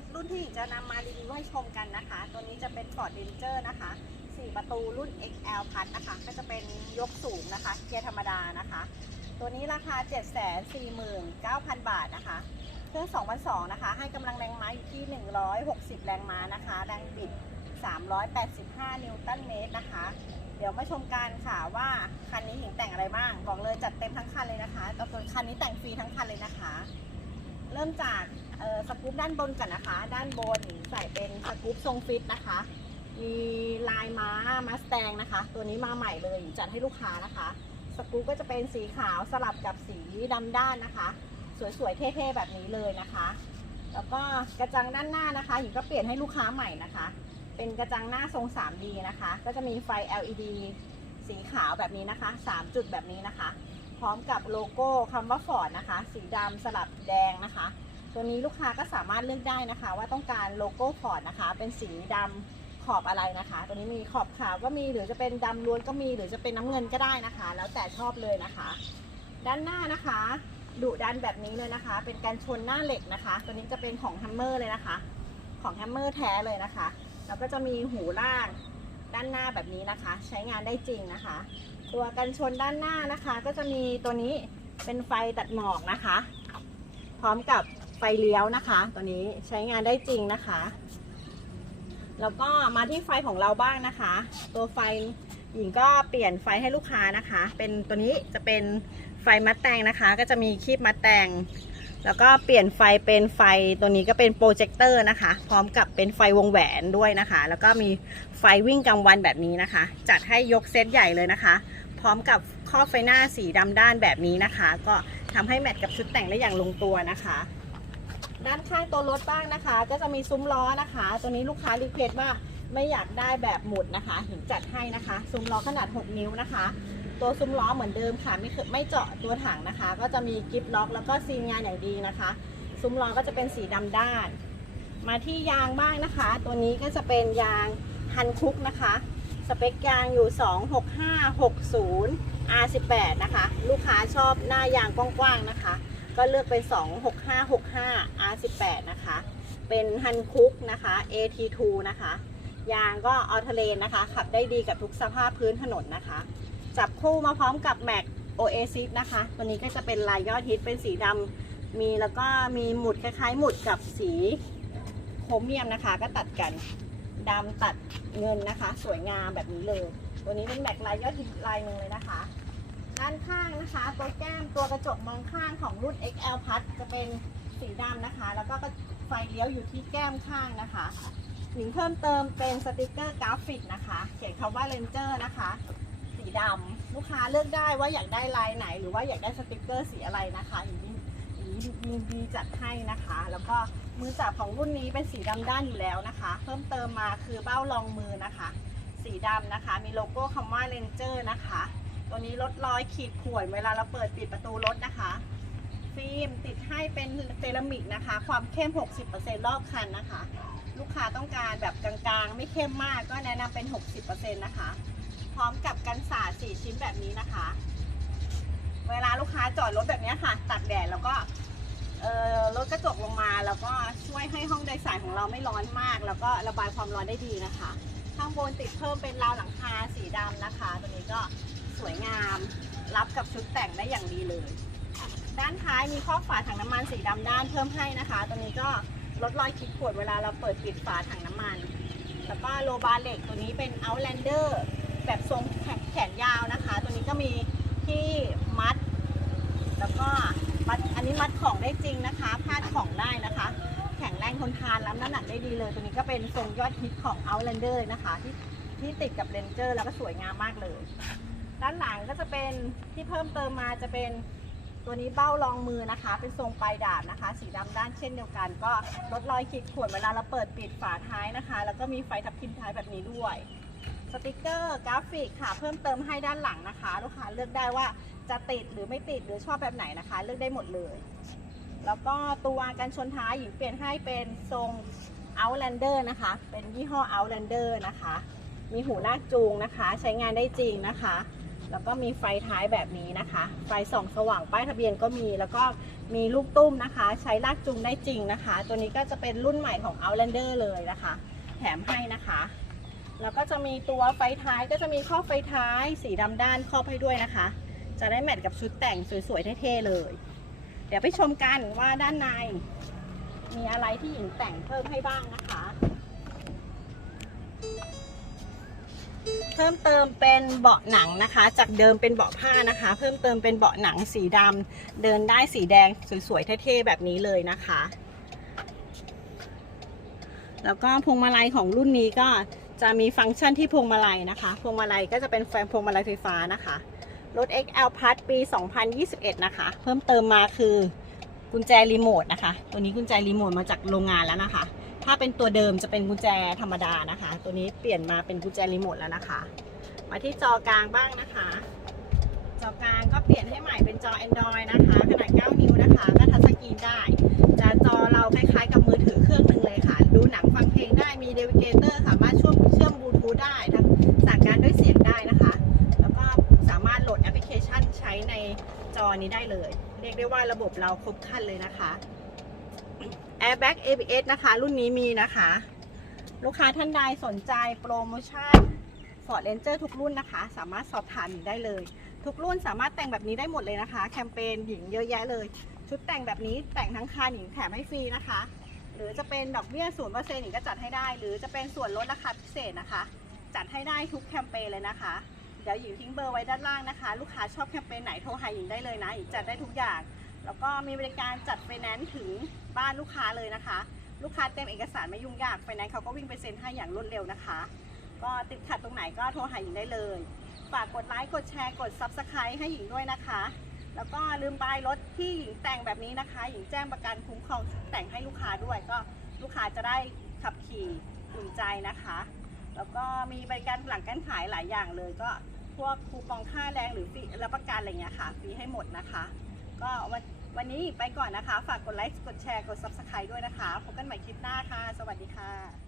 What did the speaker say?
ญิงจะนำมารีวิวให้ชมกันนะคะ ตัวนี้จะเป็น Ford Ranger นะคะ 4 ประตูรุ่น XL พัดนะคะ ก็จะเป็นยกสูงนะคะ เกียร์ธรรมดานะคะ ตัวนี้ราคา 749,000 บาทนะคะ เครื่อง2002นะคะ ให้กำลังแรงม้าอยู่ที่ 160 แรงม้านะคะ แรงบิด 385 นิวตันเมตรนะคะ เดี๋ยวมาชมกันค่ะว่าคันนี้หญิงแต่งอะไรบ้าง บอกเลยจัดเต็มทั้งคันเลยนะคะต่ตัวคันนี้แต่งฟรีทั้งคันเลยนะคะ เริ่มจาก เอ่อสกู๊ปด้านบนก่อนนะคะ ด้านบนใส่เป็นสกู๊ปทรงฟิตนะคะ มีลายม้ามาสแตงนะคะ ตัวนี้มาใหม่เลยจัดให้ลูกค้านะคะ สกู๊ปก็จะเป็นสีขาวสลับกับสีดำด้านนะคะ สวยๆเท่ๆแบบนี้เลยนะคะ แล้วก็กระจังด้านหน้านะคะหญิงก็เปลี่ยนให้ลูกค้าใหม่นะคะ เป็นกระจังหน้าทรง 3D นะคะ ก็จะมีไฟ LED สีขาวแบบนี้นะคะ 3 จุดแบบนี้นะคะ พร้อมกับโลโก้คำว่า Ford นะคะ สีดำสลับแดงนะคะ ตัวนี้ลูกค้าก็สามารถเลือกได้นะคะ ว่าต้องการโลโก้ Ford นะคะ เป็นสีดำขอบอะไรนะคะ ตัวนี้มีขอบขาวก็มีหรือจะเป็นดำล้วนก็มีหรือจะเป็นน้ำเงินก็ได้นะคะ แล้วแต่ชอบเลยนะคะ ด้านหน้านะคะดุดันแบบนี้เลยนะคะ เป็นการชนหน้าเหล็กนะคะ ตัวนี้จะเป็นของแฮมเมอร์เลยนะคะ ของแฮมเมอร์แท้เลยนะคะ แล้วก็จะมีหูล่างด้านหน้าแบบนี้นะคะ ใช้งานได้จริงนะคะ ตัวกันชนด้านหน้านะคะ ก็จะมีตัวนี้เป็นไฟตัดหมอกนะคะ พร้อมกับ ไฟเลี้ยวนะคะ ตัวนี้ใช้งานได้จริงนะคะ แล้วก็มาที่ไฟของเราบ้างนะคะ ตัวไฟหญิงก็เปลี่ยนไฟให้ลูกค้านะคะ เป็นตัวนี้จะเป็นไฟมัดแตงนะคะ ก็จะมีคีบมัดแตงแล้วก็เปลี่ยนไฟเป็นไฟตัวนี้ก็เป็นโปรเจคเตอร์นะคะ พร้อมกับเป็นไฟวงแหวนด้วยนะคะ แล้วก็มีไฟวิ่งกลางวันแบบนี้นะคะ จัดให้ยกเซตใหญ่เลยนะคะ พร้อมกับครอไฟหน้าสีดำด้านแบบนี้นะคะ ก็ทำให้แมทกับชุดแต่งได้อย่างลงตัวนะคะ ด้านข้างตัวรถบ้างนะคะ ก็จะมีซุ้มล้อนะคะ ตัวนี้ลูกค้ารีเควสต์ว่าไม่อยากได้แบบหมุดนะคะถึงจัดให้นะคะ ซุ้มล้อขนาด 6 นิ้วนะคะ ตัวซุ้มล้อเหมือนเดิมค่ะ ไม่ไม่เจาะตัวถังนะคะ ก็จะมีกิฟล็อกแล้วก็ซีนงานอย่างดีนะคะ ซุ้มล้อก็จะเป็นสีดำด้าน มาที่ยางบ้างนะคะ ตัวนี้ก็จะเป็นยางฮันคุกนะคะ สเปคยางอยู่ 26560 R18 นะคะ ลูกค้าชอบหน้ายางกว้างๆนะคะ ก็เลือกเป็น 26565 R18 นะคะ เป็นฮันคุกนะคะ AT2 นะคะ ยางก็ออเทเลนนะคะ ขับได้ดีกับทุกสภาพพื้นถนนนะคะ จับคู่มาพร้อมกับ Mac Oasis นะคะ ตัวนี้ก็จะเป็นลายยอดฮิตเป็นสีดำมีแล้วก็มีหมุดคล้ายๆ หมุดกับสีโครเมียมนะคะ ก็ตัดกันดำตัดเงินนะคะ สวยงามแบบนี้เลย ตัวนี้เป็นแม็กลายยอดฮิตลายหนึ่งเลยนะคะ ด้านข้างนะคะ ตัวแก้มตัวกระจกมองข้างของรุ่น XL พัดจะเป็นสีดำนะคะ แล้วก็ไฟเลี้ยวอยู่ที่แก้มข้างนะคะหญิงเพิ่มเติมเป็นสติกเกอร์กราฟิกนะคะ เขียนคำว่า Ranger นะคะ สีดำลูกค้าเลือกได้ว่าอยากได้ลายไหน หรือว่าอยากได้สติกเกอร์สีอะไรนะคะอย่างนี้อย่างนี้ยินดีจัดให้นะคะ แล้วก็มือจับของรุ่นนี้เป็นสีดำด้านอยู่แล้วนะคะ เพิ่มเติมมาคือเบ้ารองมือนะคะ สีดำนะคะ มีโลโก้คำว่า Ranger นะคะ ตัวนี้ลดรอยขีดข่วนเวลาเราเปิดปิดประตูรถนะคะ ฟิล์มติดให้เป็นเซรามิกนะคะ ความเข้ม 60%รอบคันนะคะ ลูกค้าต้องการแบบกลางๆ ไม่เข้มมากก็แนะนำเป็น 60%นะคะ พร้อมกับกันสาด4ชิ้นแบบนี้นะคะ เวลาลูกค้าจอดรถแบบนี้ค่ะตักแดดแล้วก็เอ่อลดกระจกลงมาแล้วก็ช่วยให้ห้องโดยสารของเราไม่ร้อนมาก แล้วก็ระบายความร้อนได้ดีนะคะ ข้างบนติดเพิ่มเป็นราวหลังคาสีดำนะคะ ตัวนี้ก็ สวยงาม รับกับชุดแต่งได้อย่างดีเลย ด้านท้ายมีข้อฝาถังน้ำมันสีดำด้านเพิ่มให้นะคะ ตัวนี้ก็ลดรอยขีดข่วนเวลาเราเปิดปิดฝาถังน้ำมัน แล้วก็โลบาเหล็กตัวนี้เป็น Outlander แบบทรงแขนยาวนะคะ ตัวนี้ก็มีที่มัด แล้วก็มัดอันนี้มัดของได้จริงนะคะพาดของได้นะคะ แข็งแรงทนทานรับน้ำหนักได้ดีเลย ตัวนี้ก็เป็นทรงยอดฮิตของ Outlander นะคะที่ที่ติดกับ Ranger แล้วก็สวยงามมากเลย ด้านหลังก็จะเป็นที่เพิ่มเติมมาจะเป็นตัวนี้เบ้ารองมือนะคะ เป็นทรงปลายดาบนะคะ สีดำด้านเช่นเดียวกัน ก็ลดรอยขีดข่วนเวลาเราเปิดปิดฝาท้ายนะคะ แล้วก็มีไฟทับทิมท้ายแบบนี้ด้วย สติกเกอร์กราฟิกค่ะ เพิ่มเติมให้ด้านหลังนะคะ ลูกค้าเลือกได้ว่าจะติดหรือไม่ติดหรือชอบแบบไหนนะคะ เลือกได้หมดเลย แล้วก็ตัวกันชนท้ายหญิงเปลี่ยนให้เป็นทรง Outlander นะคะ เป็นยี่ห้อ Outlander นะคะ มีหูลากจูงนะคะ ใช้งานได้จริงนะคะ แล้วก็มีไฟท้ายแบบนี้นะคะ ไฟส่องสว่างป้ายทะเบียนก็มี แล้วก็มีลูกตุ้มนะคะ ใช้ลากจูงได้จริงนะคะ ตัวนี้ก็จะเป็นรุ่นใหม่ของ Outlander เลยนะคะ แถมให้นะคะ แล้วก็จะมีตัวไฟท้ายก็จะมีข้อบไฟท้ายสีดำด้านครอบให้ด้วยนะคะ จะได้แมทกับชุดแต่งสวยๆเท่ๆเลย เดี๋ยวไปชมกันว่าด้านใน มีอะไรที่หญิงแต่งเพิ่มให้บ้างนะคะ เพิ่มเติมเป็นเบาะหนังนะคะ จากเดิมเป็นเบาะผ้านะคะ เพิ่มเติมเป็นเบาะหนังสีดำเดินได้สีแดงสวยๆเท่ๆแบบนี้เลยนะคะ แล้วก็พวงมาลัยของรุ่นนี้ก็จะมีฟังก์ชันที่พวงมาลัยนะคะ พวงมาลัยก็จะเป็นแฟนพวงมาลัยไฟฟ้านะคะ รถ XL Plus ปี 2021 นะคะ เพิ่มเติมมาคือกุญแจรีโมทนะคะ ตัวนี้กุญแจรีโมทมาจากโรงงานแล้วนะคะ ถ้าเป็นตัวเดิมจะเป็นกุญแจธรรมดานะคะ ตัวนี้เปลี่ยนมาเป็นกุญแจรีโมทแล้วนะคะ มาที่จอกลางบ้างนะคะ จอกลางก็เปลี่ยนให้ใหม่เป็นจอ Android นะคะ ขนาด 9 นิ้วนะคะ ก็ทัชสกรีนได้ จะจอเราคล้ายๆกับมือถือเครื่องหนึ่งเลยค่ะ ดูหนังฟังเพลงได้ มีเดวิเกเตอร์สามารถเชื่อมเชื่อมบลูทูธได้ทั้งสั่งการด้วยเสียงได้นะคะ แล้วก็สามารถโหลดแอปพลิเคชันใช้ในจอนี้ได้เลย เรียกได้ว่าระบบเราครบครันเลยนะคะ Airbag ABS นะคะ รุ่นนี้มีนะคะ ลูกค้าท่านใดสนใจโปรโมชั่น Ford Ranger ทุกรุ่นนะคะ สามารถสอบถามหญิงได้เลย ทุกรุ่นสามารถแต่งแบบนี้ได้หมดเลยนะคะ แคมเปญหญิงเยอะแยะเลย ชุดแต่งแบบนี้แต่งทั้งคันหญิงแถมให้ฟรีนะคะ หรือจะเป็นดอกเบี้ยศูนย์เปอร์เซ็นต์หญิงก็จัดให้ได้ หรือจะเป็นส่วนลดราคาพิเศษนะคะ จัดให้ได้ทุกแคมเปญเลยนะคะเดี๋ยวหญิงทิ้งเบอร์ไว้ด้านล่างนะคะ ลูกค้าชอบแคมเปญไหนโทรหาหญิงได้เลยนะหญิงจัดได้ทุกอย่าง แล้วก็มีบริการจัดไฟแนนซ์ถึงบ้านลูกค้าเลยนะคะ ลูกค้าเต็มเอกสารไม่ยุ่งยากไฟแนนซ์เขาก็วิ่งไปเซ็นให้อย่างรวดเร็วนะคะ ก็ติดขัดตรงไหนก็โทรหาหญิงได้เลย ฝากกดไลค์กดแชร์กด Subscribe ให้หญิงด้วยนะคะ แล้วก็ลืมบายรถที่หญิงแต่งแบบนี้นะคะ หญิงแจ้งประกันคุ้มครองแต่งให้ลูกค้าด้วยก็ลูกค้าจะได้ขับขี่อุ่นใจนะคะ แล้วก็มีบริการหลังการขายหลายอย่างเลยก็พวกคูปองค่าแรงหรือฟรีรับประกันอะไรเงี้ยค่ะฟรีให้หมดนะคะ ก็วันวันนี้ไปก่อนนะคะ ฝากกดไลค์ กดแชร์ กด Subscribe ด้วยนะคะ พบกันใหม่คลิปหน้าค่ะ สวัสดีค่ะ